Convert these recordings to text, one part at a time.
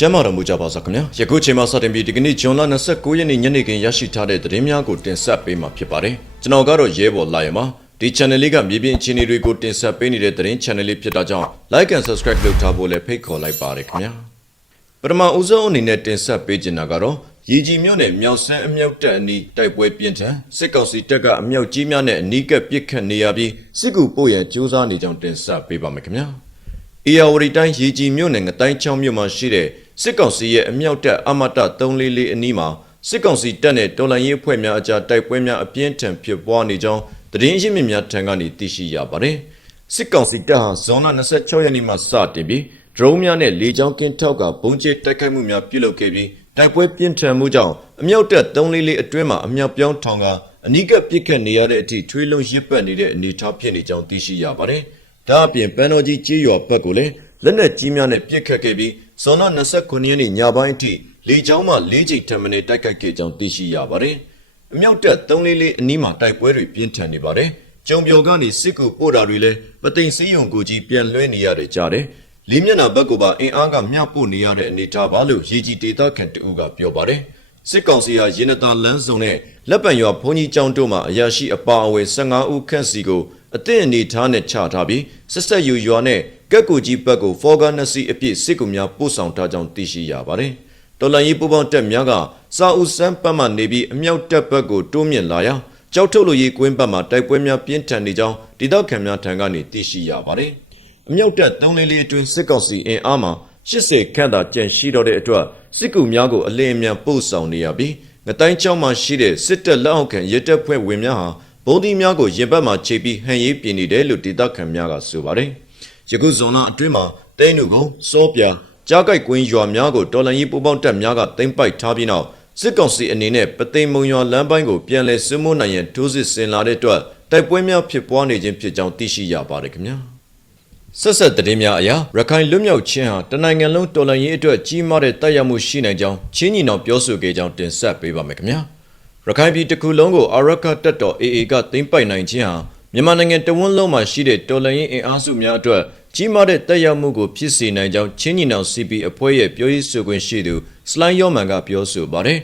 ကျမ်းမာတော်မူကြပါစေခင်ဗျာယခုချိန်မှာစတင်ပြီးဒီကနေ့ဇွန်လ29ရက်နေ့ညနေခင်းရရှိထားတဲ့သတင်းများကိုတင်ဆက်ပေးမှာဖြစ်ပါတယ်ကျွန်တော်ကတော့ရဲဘော်လာရမှာဒီ channel လေးကမြေပြင်အခြေအနေတွေကိုတင်ဆက်ပေးနေတဲ့သတင်း channel လေးဖြစ်တာကြောင့် like and subscribe လုပ်ထားဖို့လည်းဖိတ်ခေါ်လိုက်ပါတယ်ခင်ဗျာပထမဦးဆုံးအနေနဲ့တင်ဆက်ပေးချင်တာကတော့ရေကြီးမြို့နယ်မြောက်ဆန်းအမြောက်တပ်အနီးတိုက်ပွဲပြင်းထန်စစ်ကောင်စီတပ်ကအမြောက်ကြီးများနဲ့အနီးကပ်ပစ်ခတ်နေရပြီးစစ်ကူပို့ရန်ကြိုးစားနေကြောင်းတင်ဆက်ပေးပါမယ်ခင်ဗျာအေယာဝတီတိုင်းရေကြီးမြို့နယ်ငတိုင်းချောင်းမြို့မှာရှိတဲ့ စစ်ကောင်စီရဲ့အမြောက်တပ်အမတ344အနီးမှာစစ်ကောင်စီတပ်နဲ့တော်လှန်ရေးအဖွဲ့များအကြားတိုက်ပွဲများအပြင်းထန်ဖြစ်ပွားနေကြောင်းသတင်းရင်းမြစ်များထံကနေသိရှိရပါတယ်။စစ်ကောင်စီတပ်ဟာဇွန်လ26ရက်နေ့မှစတင်ပြီးဒရုန်းများနဲ့လေကြောင်းကင်းထောက်ကဘုံကျဲတိုက်ခိုက်မှုများပြုလုပ်ခဲ့ပြီးတိုက်ပွဲပြင်းထန်မှုကြောင့်အမြောက်တပ်344အတွင်းမှာအမြောက်ပြောင်းထောင်ကအနီးကပ်ပစ်ခတ်နေရတဲ့အထိထွေးလုံးရစ်ပတ်နေတဲ့အနေအထားဖြစ်နေကြောင်းသိရှိရပါတယ်။ဒါအပြင်ပန်းတော်ကြီးကြေးရွာဘက်ကိုလည်း လက်နက်ကြီးများနဲ့ပစ်ခတ်ခဲ့ပြီးဇွန်လ29ရက်နေ့ညပိုင်းအထိလေကြောင်းမှ၄ချိန်ထပ်မံတိုက်ခိုက်ခဲ့ကြောင်းသိရှိရပါတယ်။အမြောက်တပ်344အနီးမှာတိုက်ပွဲတွေပြင်းထန်နေပါတယ်။ကျုံပြော်ကနေစစ်ကူပို့တာတွေလည်းပသိမ်စည်းရုံကိုကြီးပြန်လွှဲနေရတဲ့ကြားတယ်။လေးမျက်နှာဘက်ကပါအင်အားကမျှပို့နေရတဲ့အနေအထားပါလို့ရေကြီးဒေတာခန်တူကပြောပါတယ်။စစ်ကောင်စီဟာရင်းနတာလန်းစုံနဲ့လက်ပံရွာဘုံကြီးကျောင်းတို့မှအရာရှိအပါအဝင်15ဦးခန့်စီကိုအသင့်အနေထားနဲ့ချထားပြီးဆက်ဆက်ယူရွာနဲ့ ကက်ကူကြီးဘက်ကိုဖော်ကားနှစ်စီးအပြည့်စစ်ကူများပို့ဆောင်ထားကြောင်းသိရှိရပါတယ်။တော်လန်ရေးပူပေါင်းတက်များကစာအုပ်စမ်းပတ်မှနေပြီးအမြောက်တက်ဘက်ကိုတိုးမြင့်လာရာကြောက်ထုတ်လိုရေးကွင်းဘက်မှာတိုက်ပွဲများပြင်းထန်နေကြောင်းဒေသခံများထံကနေသိရှိရပါတယ်။အမြောက်တပ်344အတွင်းစစ်ကောင်စီအင်အားမှာ80ခန့်သာကျန်ရှိတော့တဲ့အတွက်စစ်ကူများကိုအလင်းအမြန်ပို့ဆောင်နေရပြီးငတိုင်းချောင်းမှာရှိတဲ့စစ်တပ်လက်အောက်ခံရဲတပ်ဖွဲ့ဝင်များဟာဗုံးသီးများကိုရင်ဘတ်မှာချိန်ပြီးဟန်ရေးပြင်နေတယ်လို့ဒေသခံများကဆိုပါတယ်။ ယခုဇွန်လအတွင်းမှာတိန်းနုကုန်းစောပြကြားကြိုက်ကွင်းရွာများကိုတော်လန်ရေးပူပေါင်းတပ်များကတင်ပိုက်ထားပြီးနောက်စစ်ကောင်စီအနေနဲ့ပသိမ်မုံရွာလမ်းပိုင်းကိုပြန်လည်ဆွမိုးနိုင်ရန်ထိုးစစ်ဆင်လာတဲ့အတွက်တိုက်ပွဲများဖြစ်ပွားနေခြင်းဖြစ်ကြောင်းသိရှိရပါတယ်ခင်ဗျာ။ဆက်ဆက်သတင်းများအရရခိုင်လွတ်မြောက်ခြင်းဟာတနိုင်ငံလုံးတော်လှန်ရေးအတွက်ကြီးမားတဲ့တိုက်ရောက်မှုရှိနိုင်ကြောင်းချင်းညီနောင်ပြောဆိုခဲ့ကြောင်းတင်ဆက်ပေးပါမယ်ခင်ဗျာရခိုင်ပြည်တစ်ခုလုံးကိုအာရခတက်တော် AA ကသိမ်းပိုက်နိုင်ခြင်းဟာမြန်မာနိုင်ငံတဝန်းလုံးမှာရှိတဲ့တော်လှန်ရေးအင်အားစုများအတွက် ကြီးမားတဲ့တိုက်ရောက်မှုကိုဖြစ်စေနိုင်ကြောင်းချင်းညီနောင် CP အဖွဲ့ရဲ့ပြောရေးဆိုခွင့်ရှိသူစလိုင်းယောမန်ကပြောဆိုပါတယ်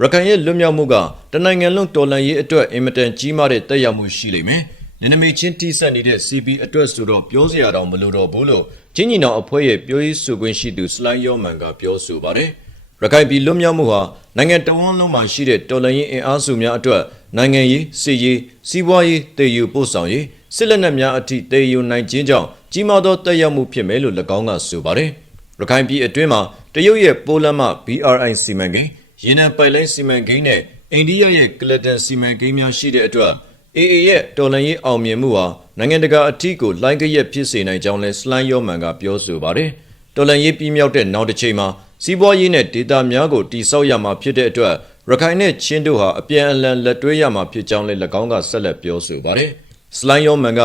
ရခိုင်ရဲ့လွတ်မြောက်မှုကတနိုင်ငံလုံးတော်လှန်ရေးအတွက်အင်မတန်ကြီးမားတဲ့တက်ရောက်မှုရှိလိမ့်မယ်။နင်နမီချင်းတီးဆက်နေတဲ့ CB အတွက်ဆိုတော့ပြောစရာတော့မလိုတော့ဘူးလို့ချင်းညီနောင်အဖွဲ့ရဲ့ပြောရေးဆိုခွင့်ရှိသူစလိုင်းယောမန်ကပြောဆိုပါတယ်။ရခိုင်ပြည်လွတ်မြောက်မှုဟာနိုင်ငံတော်ဝန်လုံးမှာရှိတဲ့တော်လှန်ရေးအင်အားစုများအတွက်နိုင်ငံရေးစစ်ရေးစီးပွားရေးတည်ယူပို့ဆောင်ရေးစစ်လက်နက်များအထိတည်ယူနိုင်ခြင်းကြောင့် ကြီးမားသောတက်ရောက်မှုဖြစ်မယ်လို့၎င်းကဆိုပါတယ်။ရခိုင်ပြည်အတွင်းမှာတရုတ်ရဲ့ပိုလန်မှ BRI စီမံကိန်းရေနံပိုက်လိုင်းစီမံကိန်းနဲ့အိန္ဒိယရဲ့ကလတန်စီမံကိန်းများရှိတဲ့အတွက် AA ရဲ့တော်လှန်ရေးအောင်မြင်မှုဟာနိုင်ငံတကာအထီးကိုလိုင်းကရက်ဖြစ်စေနိုင်ကြောင်းလဲစလိုင်းယောမန်ကပြောဆိုပါတယ်။တော်လှန်ရေးပြီးမြောက်တဲ့နောက်တစ်ချိန်မှာစီးပွားရေးနဲ့ဒေတာများကိုတိစောက်ရမှာဖြစ်တဲ့အတွက်ရခိုင်နဲ့ချင်းတို့ဟာအပြန်အလှန်လက်တွဲရမှာဖြစ်ကြောင်းလဲ၎င်းကဆက်လက်ပြောဆိုပါတယ်။စလိုင်းယောမန်က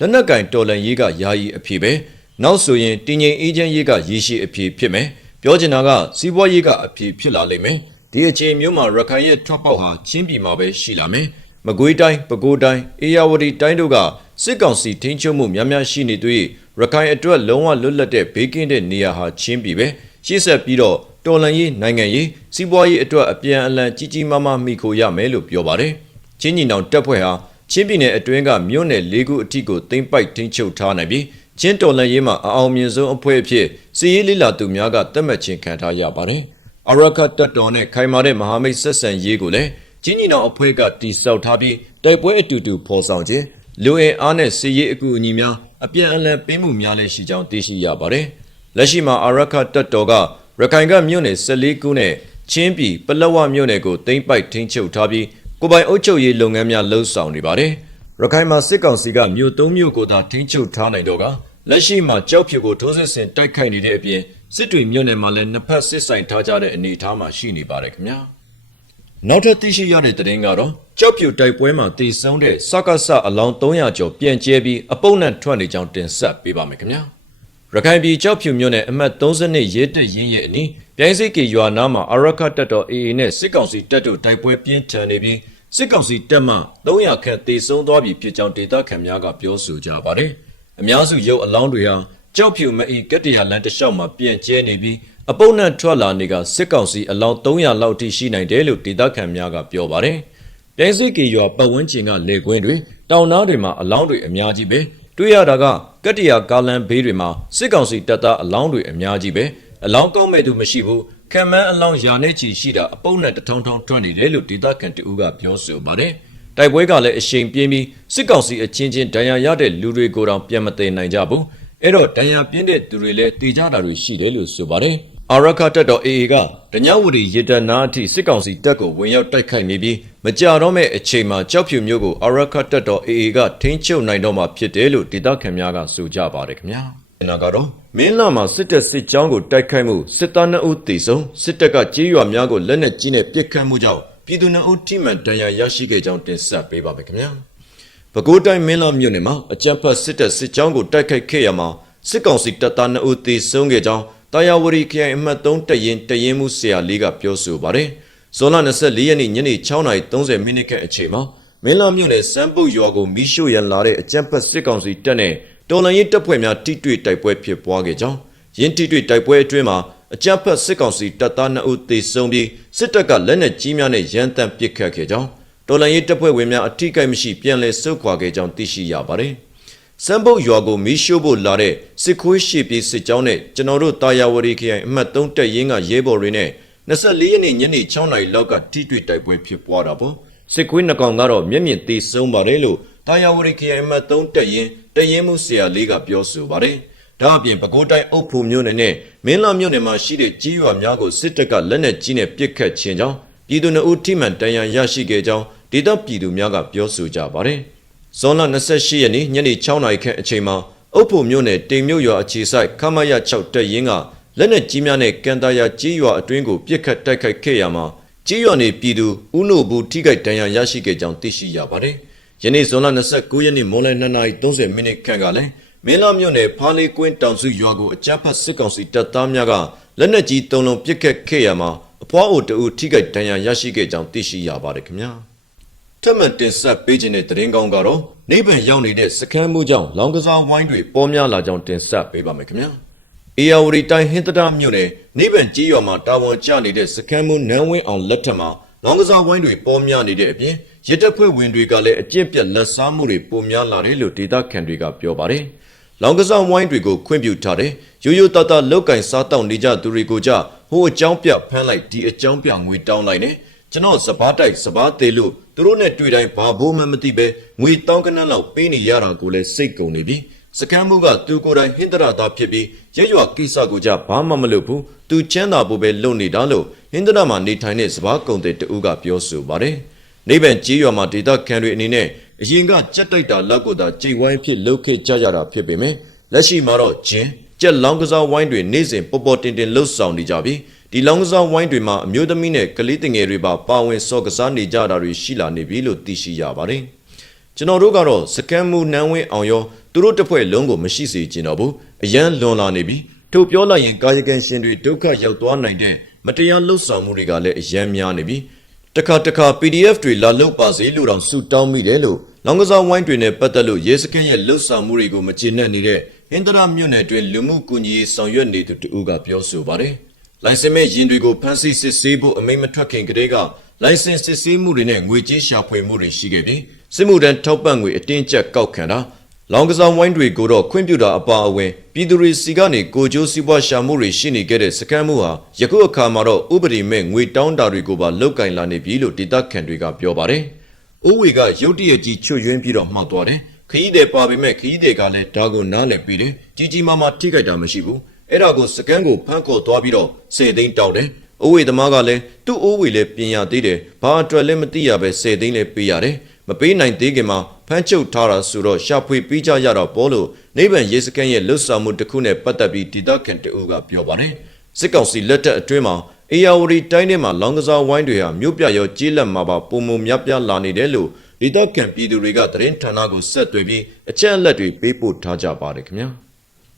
လက်နက်ကင်တော်လှန်ရေးကယာယီအဖြစ်ပဲနောက်ဆိုရင်တည်ငြိမ်အေးချမ်းရေးကရည်ရှိအဖြစ်ဖြစ်မယ်။ပြောချင်တာကစီးပွားရေးကအဖြစ်ဖြစ်လာလိမ့်မယ်။ဒီအချိန်မျိုးမှာရခိုင်ရဲ့ထွက်ပေါက်ဟာချင်းပြည်မှာပဲရှိလာမယ်။မကွေးတိုင်းပဲခူးတိုင်းအေရဝတီတိုင်းတို့ကစစ်ကောင်စီထိန်းချုပ်မှုများများရှိနေသေးရခိုင်အတွက်လုံးဝလွတ်လပ်တဲ့ဘေးကင်းတဲ့နေရာဟာချင်းပြည်ပဲရှေ့ဆက်ပြီးတော့တော်လန်ရေးနိုင်ငံရေးစီးပွားရေးအတွက်အပြန်အလှန်ကြီးကြီးမားမားမိခိုရမယ်လို့ပြောပါတယ်ချင်းညီနောင်တပ်ဖွဲ့ဟာ ချင်းပြည်နယ်အတွင်းကမြို့နယ်၄ခုအထိကိုသိမ်းပိုက်ထိန်းချုပ်ထားနိုင်ပြီးချင်းတော်လန်ရေးမှာအအောင်မြင်ဆုံးအဖွဲ့အဖြစ်စီးရေးလေးလာသူများကသတ်မှတ်ခြင်းခံထားရပါတယ်အရခတ်တပ်တော်နဲ့ခိုင်မာတဲ့မဟာမိတ်ဆက်ဆံရေးကိုလည်းချင်းညီနောင်အဖွဲ့ကတိစောက်ထားပြီးတိုက်ပွဲအတူတူဖော်ဆောင်ခြင်းလူအင်အားနဲ့စီးရေးအကူအညီများအပြန်အလှန်ပေးမှုများလည်းရှိကြောင်းသိရှိရပါတယ်။လက်ရှိမှာအာရခတပ်တော်ကရခိုင်ကမြို့နယ်14ခုနဲ့ချင်းပြည်ပလက်ဝမြို့နယ်ကိုသိမ်းပိုက်ထိန်းချုပ်ထားပြီး ကိုပိုင်အုပ်ချုပ်ရေးလုပ်ငန်းများလှုပ်ဆောင်နေပါတယ်။ရခိုင်မှာစစ်ကောင်စီကမြို့သုံးမြို့ကိုသာထိန်းချုပ်ထားနိုင်တော့ကလက်ရှိမှာကြောက်ဖြူကိုထိုးစစ်ဆင်တိုက်ခိုက်နေတဲ့အပြင်စစ်တွေမြို့နယ်မှာလည်းနှစ်ဖက်စစ်ဆိုင်ထားကြတဲ့အနေအထားမှာရှိနေပါတယ်ခင်ဗျာ။နောက်ထပ်သိရှိရတဲ့သတင်းကတော့ကြောက်ဖြူတိုက်ပွဲမှာတည်ဆုံးတဲ့စကစအလောင်း300ကျော်ပြန်ကျဲပြီးအပုပ်နဲ့ထွက်နေကြောင်းတင်ဆက်ပေးပါမယ်ခင်ဗျာ ရခိုင်ပြည်ကြောက်ဖြူမြို့နယ်အမှတ်32ရဲတက်ရင်းရဲ့အနီးပြိုင်းစိတ်ကေရွာနားမှာအရခတ်တပ်တော် AA နဲ့စစ်ကောင်စီတပ်တို့တိုက်ပွဲပြင်းထန်နေပြီးစစ်ကောင်စီတပ်မှ300ခန့်တည်ဆုံးသွားပြီဖြစ်ကြောင်းဒေသခံများကပြောဆိုကြပါတယ်အများစုရုပ်အလောင်းတွေဟာကြောက်ဖြူမအီကတ္တရာလန်တစ်လျှောက်မှာပြန့်ကျဲနေပြီးအပုပ်နဲ့ထွက်လာနေကစစ်ကောင်စီအလောင်း300လောက်ထိရှိနိုင်တယ်လို့ဒေသခံများကပြောပါတယ်။တိုင်းစစ်ကေရွာပတ်ဝန်းကျင်ကလေကွင်းတွေတောင်နားတွေမှာအလောင်းတွေအများကြီးပဲတွေ့ရတာက ကတ္တရာကာလန်ဘေးတွေမှာစစ်ကောင်စီတပ်သားအလောင်းတွေအများကြီးပဲအလောင်းကောက်မဲ့သူမရှိဘူးခံမန်းအလောင်းယာနဲ့ချီရှိတာအပုပ်နဲ့တထောင်ထောင်ထွက်နေတယ်လို့ဒေသခံတဦးကပြောဆိုပါတယ်။တိုက်ပွဲကလည်းအရှိန်ပြင်းပြီးစစ်ကောင်စီအချင်းချင်းဒဏ်ရာရတဲ့လူတွေကိုတောင်ပြန်မသိနိုင်ကြဘူး။အဲ့တော့ဒဏ်ရာပြင်းတဲ့သူတွေလည်းတေကြတာတွေရှိတယ်လို့ဆိုပါတယ်။ အာရခတက်တော် AA ကတညဝတီရေတနာအထိစစ်ကောင်စီတပ်ကိုဝင်ရောက်တိုက်ခိုက်နေပြီးမကြာတော့မဲ့အချိန်မှာကြောက်ဖြူမျိုးကိုအာရခတက်တော် AA ကထိန်းချုပ်နိုင်တော့မှာဖြစ်တယ်လို့ဒေသခံများကဆိုကြပါတယ်ခင်ဗျာ။နာကတော့မင်းလာမှာစစ်တပ်စစ်ကြောင်းကိုတိုက်ခိုက်မှုစစ်သား2ဦးသေဆုံးစစ်တပ်ကကြေးရွာများကိုလက်နက်ကြီးနဲ့ပစ်ခတ်မှုကြောင့်ပြည်သူ2ဦးထိမှန်ဒဏ်ရာရရှိခဲ့ကြောင်းတင်ဆက်ပေးပါမယ်ခင်ဗျာ။ပဲခူးတိုင်းမင်းလာမြို့နယ်မှာအကြမ်းဖက်စစ်တပ်စစ်ကြောင်းကိုတိုက်ခိုက်ခဲ့ရမှာစစ်ကောင်စီတပ်သား2ဦးသေဆုံးခဲ့ကြောင်း တာယာဝရီခရိုင်အမှတ်3တရင်တရင်မှုဆရာလေးကပြောဆိုပါတယ်။ဇွန်လ24ရက်နေ့ညနေ6:30မိနစ်ခန့်အချိန်မှာမင်းလာမြို့နယ်စံပုတ်ရွာကိုမီးရှို့ရန်လာတဲ့အကြမ်းဖက်စစ်ကောင်စီတပ်နဲ့တော်လှန်ရေးတပ်ဖွဲ့များတိတွေ့တိုက်ပွဲဖြစ်ပွားခဲ့ကြောင်းရင်းတိတွေ့တိုက်ပွဲအတွင်းမှာအကြမ်းဖက်စစ်ကောင်စီတပ်သား2ဦးသေဆုံးပြီးစစ်တပ်ကလက်နက်ကြီးများနဲ့ရန်တမ်းပစ်ခတ်ခဲ့ကြောင်းတော်လှန်ရေးတပ်ဖွဲ့ဝင်များအထိကိမရှိပြန်လည်ဆုတ်ခွာခဲ့ကြောင်းသိရှိရပါတယ်။ စံပုတ်ရွာကိုမီးရှို့ဖို့လာတဲ့စစ်ခွေးရှေ့ပြေးစစ်ကြောင်းနဲ့ကျွန်တော်တို့တာယာဝရီခရိုင်အမှတ်3တပ်ရင်းကရဲဘော်တွေနဲ့24ရက်နေ့ညနေ6နာရီလောက်ကထိတွေ့တိုက်ပွဲဖြစ်ပွားတာပေါ့စစ်ခွေးနှကောင်ကတော့မျက်မြင်သေဆုံးပါတယ်လို့တာယာဝရီခရိုင်အမှတ်3တပ်ရင်းတရင်မှုဆရာလေးကပြောဆိုပါတယ်။ဒါအပြင်ပဲခူးတိုင်းအုပ်ဖို့မြို့နယ်နဲ့မင်းလာမြို့နယ်မှာရှိတဲ့ကြီးရွာများကိုစစ်တပ်ကလက်နက်ကြီးနဲ့ပစ်ခတ်ခြင်းကြောင့်ပြည်သူနှုတ်ထိမှန်တန်ရန်ရရှိခဲ့ကြောင်းဒေသပြည်သူများကပြောဆိုကြပါတယ်။ ဇွန်လ28ရက်နေ့ညနေ6နာရီခန့်အချိန်မှာအုပ်ဖို့မြို့နယ်တိမ်မြို့ရွာအခြေစိုက်ခမရ6တပ်ရင်းကလက်နက်ကြီးများနဲ့ကန်တာယာကြီးရွာအတွင်းကိုပစ်ခတ်တိုက်ခိုက်ခဲ့ရမှာကြီးရွာနေပြည်သူဦးနိုဘူးထိခိုက်ဒဏ်ရာရရှိခဲ့ကြောင်းသိရှိရပါတယ်။ယနေ့ဇွန်လ29ရက်နေ့မွန်လယ်2:30မိနစ်ခန့်ကလည်းမင်းလာမြို့နယ်ဖားလေးကွင်းတောင်စုရွာကိုအကြမ်းဖက်စစ်ကောင်စီတပ်သားများကလက်နက်ကြီးသုံးလုံးပစ်ခတ်ခဲ့ရမှာအဖွားအိုတအူထိခိုက်ဒဏ်ရာရရှိခဲ့ကြောင်းသိရှိရပါတယ်ခင်ဗျာ။ ထပ်မံတင်ဆက်ပေးခြင်းတဲ့သတင်းကောင်းကတော့နေပန်ရောက်နေတဲ့စကမ်းမှုကြောင့်လောင်ကစားဝိုင်းတွေပေါ်များလာကြောင်းတင်ဆက်ပေးပါမယ်ခင်ဗျာ။အေယာဝတီတိုင်းဟင်္တတာမြို့နယ်နေပန်ကြီးရွာမှာတာဝန်ကျနေတဲ့စကမ်းမှုနန်းဝင်းအောင်လက်ထက်မှာလောင်ကစားဝိုင်းတွေပေါ်များနေတဲ့အပြင်ရစ်တပ်ဖွဲ့ဝင်တွေကလည်းအကျင့်ပြတ်လက်စားမှုတွေပုံများလာတယ်လို့ဒေသခံတွေကပြောပါတယ်။လောင်ကစားဝိုင်းတွေကိုခွင့်ပြုထားတယ်။ရိုးရိုးသားသားလောက်ကင်စားတောက်နေကြသူတွေကိုကြဟိုအကြောင်းပြဖမ်းလိုက်ဒီအကြောင်းပြငွေတောင်းလိုက်နဲ့ ကျွန်တော်စပားတိုက်စပားသေးလို့သူတို့နဲ့တွေ့တိုင်းဘာဘိုးမှမသိပဲငွေတောင်းကနန်းလောက်ပေးနေရတာကိုလည်းစိတ်ကုန်နေပြီ။စကမ်းမှုကသူကိုယ်တိုင်ဟင်္ဒရာသားဖြစ်ပြီးရရွာကိစ္စကိုကြဘာမှမလုပ်ဘူး။သူချမ်းသာဖို့ပဲလုပ်နေတာလို့ဟင်္ဒရာမှာနေထိုင်တဲ့စပားကုံတဲ့တူကပြောဆိုပါတယ်။နေပန်ကြီးရွာမှာဒေသခံတွေအနေနဲ့အရင်ကကြက်တိုက်တာလောက်ကိုသာကြိတ်ဝိုင်းဖြစ်လှုပ်ခဲ့ကြရတာဖြစ်ပေမဲ့လက်ရှိမှာတော့ဂျင်းကြက်လောင်းကစားဝိုင်းတွေနေ့စဉ်ပေါ်ပေါ်တင်တင်လှုပ်ဆောင်နေကြပြီး ဒီလောင်းကစားဝိုင်းတွေမှာအမျိုးသမီးနဲ့ကလေးငယ်တွေပါပါဝင်စော်ကစားနေကြတာတွေရှိလာနေပြီလို့သိရှိရပါတယ်။ကျွန်တော်တို့ကတော့စကမ်မူနန်းဝင်းအောင်ရောသူတို့တစ်ဖွဲ့လုံးကိုမရှိစေချင်တော့ဘူးအရန်လွန်လာနေပြီထို့ပြောလိုက်ရင်ကာယကံရှင်တွေဒုက္ခရောက်သွားနိုင်တဲ့မတရားလှုပ်ဆောင်မှုတွေကလည်းအရန်များနေပြီတခါတခါ PDF တွေလာလုတ်ပါစေလို့တောင်ဆူတောင်းမိတယ်လို့လောင်ကစားဝိုင်းတွေနဲ့ပတ်သက်လို့ရဲစခန်းရဲ့လှုပ်ဆောင်မှုတွေကိုမကျေနပ်နေတဲ့ဟင်္ဒရာမြို့နယ်တွင်လူမှုကူညီရေးဆောင်ရွက်နေသူတူကပြောဆိုပါတယ်။ လိုင်စင်မဲ့ရင်တွေကိုဖမ်းဆီးစစ်ဆေးဖို့အမိန့်မထွက်ခင်ကတည်းကလိုင်စင်စစ်ဆေးမှုတွေနဲ့ငွေကြေးရှာဖွေမှုတွေရှိခဲ့ပြီးစစ်မှုထမ်းထောက်ပံ့ငွေအတင်းကျပ်ကောက်ခံတာလောင်ကစားဝိုင်းတွေကိုတော့ခွင့်ပြုတာအပါအဝင်ပြည်သူတွေစီကနေကိုကျိုးစီးပွားရှာမှုတွေရှိနေခဲ့တဲ့စကမ်းမှုဟာယခုအခါမှာတော့ဥပဒေမဲ့ငွေတောင်းတာတွေကိုပါလောက်ကင်လာနေပြီလို့ဒေသခံတွေကပြောပါတယ်။အိုးဝေကရုတ်တရက်ကြီးချွတ်ယွင်းပြီးတော့မှောက်သွားတယ်။ခရီးသည်ပါပေမဲ့ခရီးသည်ကလည်းဒါကိုနားလည်ပြီးတယ်။ကြီးကြီးမားမားထိခိုက်တာမရှိဘူး။ အဲ့ဒါကိုစကမ်းကိုဖမ်းခေါ်သွားပြီးတော့စေသိန်းတောင်းတယ်။အိုးဝေသမားကလည်းသူ့အိုးဝေလည်းပြင်ရသေးတယ်။ဘာအတွက်လဲမသိရပဲစေသိန်းလည်းပေးရတယ်။မပေးနိုင်သေးခင်မှာဖမ်းချုပ်ထားတာဆိုတော့ရှာဖွေပြီးကြရတော့ပေါ်လို့နေဗန်ရေးစကန်ရဲ့လွတ်ဆောင်မှုတစ်ခုနဲ့ပတ်သက်ပြီးဒေသခံတအူကပြောပါတယ်စစ်ကောင်စီလက်ထက်အတွင်းမှာအေယာဝတီတိုင်းထဲမှာလောင်ကစားဝိုင်းတွေဟာမြို့ပြရောကြီးလက်မှာပါပုံမများပြားလာနေတယ်လို့ဒေသခံပြည်သူတွေကသတင်းဌာနကိုဆက်သွယ်ပြီးအချက်အလက်တွေပေးပို့ထားကြပါတယ်ခင်ဗျာ